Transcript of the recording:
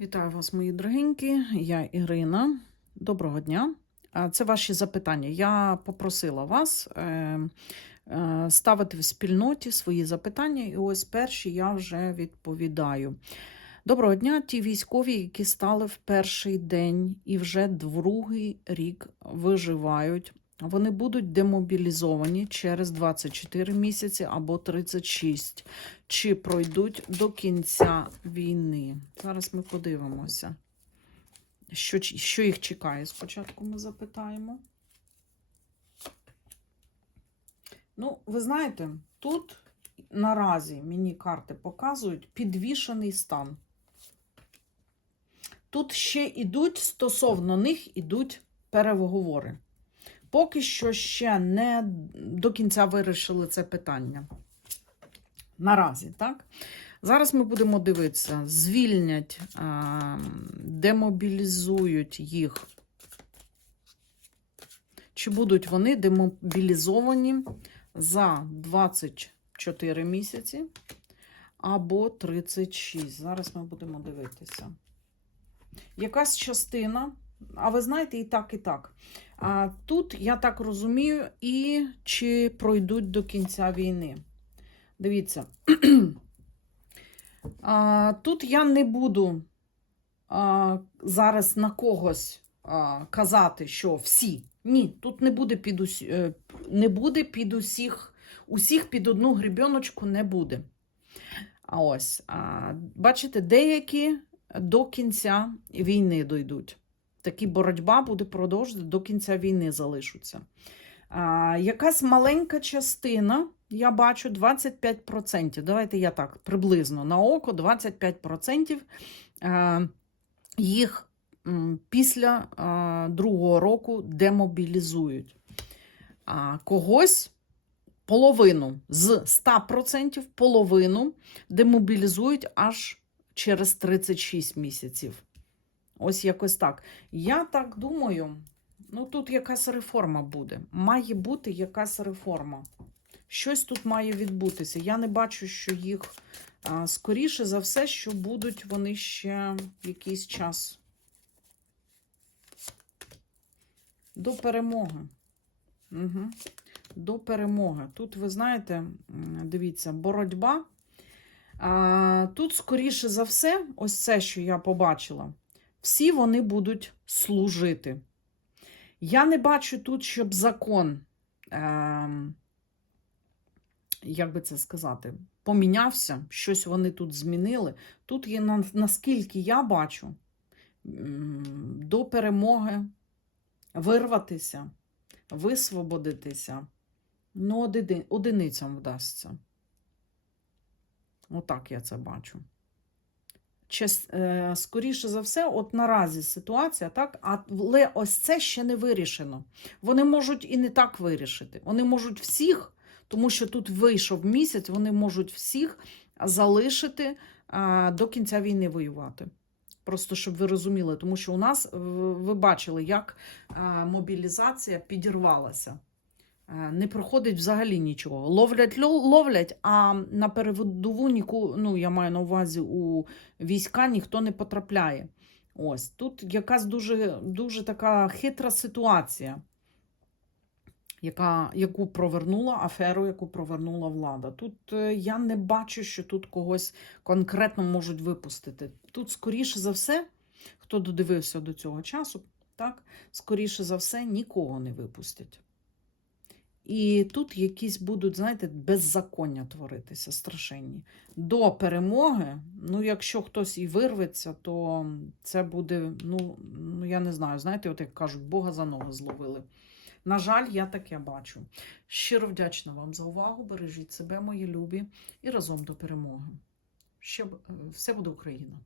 Вітаю вас, мої дорогенькі. Я Ірина. Доброго дня. Це ваші запитання. Я попросила вас е, е, ставити в спільноті свої запитання, і ось перші я вже відповідаю. Доброго дня, ті військові, які стали в перший день і вже другий рік виживають. Вони будуть демобілізовані через 24 місяці або 36 чи пройдуть до кінця війни. Зараз ми подивимося, що, що їх чекає. Спочатку ми запитаємо. Ну, ви знаєте, тут наразі мені карти показують підвішений стан. Тут ще ідуть, стосовно них ідуть переговори. Поки що ще не до кінця вирішили це питання. Наразі, так? Зараз ми будемо дивитися, звільнять, демобілізують їх. Чи будуть вони демобілізовані за 24 місяці або 36. Зараз ми будемо дивитися. Якась частина, а ви знаєте, і так, і так. А тут, я так розумію, і чи пройдуть до кінця війни. Дивіться. а, тут я не буду а, зараз на когось а, казати, що всі. Ні, тут не буде під усі, е, не буде під усіх, усіх під одну гребіночку не буде. А ось, а, бачите, деякі до кінця війни дойдуть. Такі боротьба буде продовжувати до кінця війни залишаться. А, якась маленька частина, я бачу 25%. Давайте я так приблизно на око 25% а, їх після а, другого року демобілізують. А, когось половину з 100% половину демобілізують аж через 36 місяців. Ось якось так. Я так думаю, ну тут якась реформа буде. Має бути якась реформа. Щось тут має відбутися. Я не бачу, що їх а, скоріше за все, що будуть вони ще якийсь час. До перемоги. Угу. До перемоги. Тут, ви знаєте, дивіться, боротьба. А, тут, скоріше за все, ось це, що я побачила, всі вони будуть служити. Я не бачу тут, щоб закон, е, як би це сказати, помінявся, щось вони тут змінили. Тут є, наскільки я бачу, до перемоги вирватися, висвободитися, ну, одиницям вдасться. Отак я це бачу. Чес, е, скоріше за все, от наразі ситуація, так, але ось це ще не вирішено. Вони можуть і не так вирішити. Вони можуть всіх, тому що тут вийшов місяць, вони можуть всіх залишити е, до кінця війни воювати. Просто щоб ви розуміли, тому що у нас ви бачили, як е, мобілізація підірвалася. Е, Не проходить взагалі нічого. Ловлять, ло- ловлять, а на передову ніку, ну, я маю на увазі у війська ніхто не потрапляє. Ось тут якась дуже, дуже така хитра ситуація, яка, яку провернула аферу, яку провернула влада. Тут е, я не бачу, що тут когось конкретно можуть випустити. Тут, скоріше за все, хто додивився до цього часу, так, скоріше за все, нікого не випустять. І тут якісь будуть, знаєте, беззаконня творитися страшенні. До перемоги, ну, якщо хтось і вирветься, то це буде, ну, ну я не знаю, знаєте, от як кажуть, Бога за ноги зловили. На жаль, я таке бачу. Щиро вдячна вам за увагу. Бережіть себе, мої любі, і разом до перемоги. Ще все буде Україна!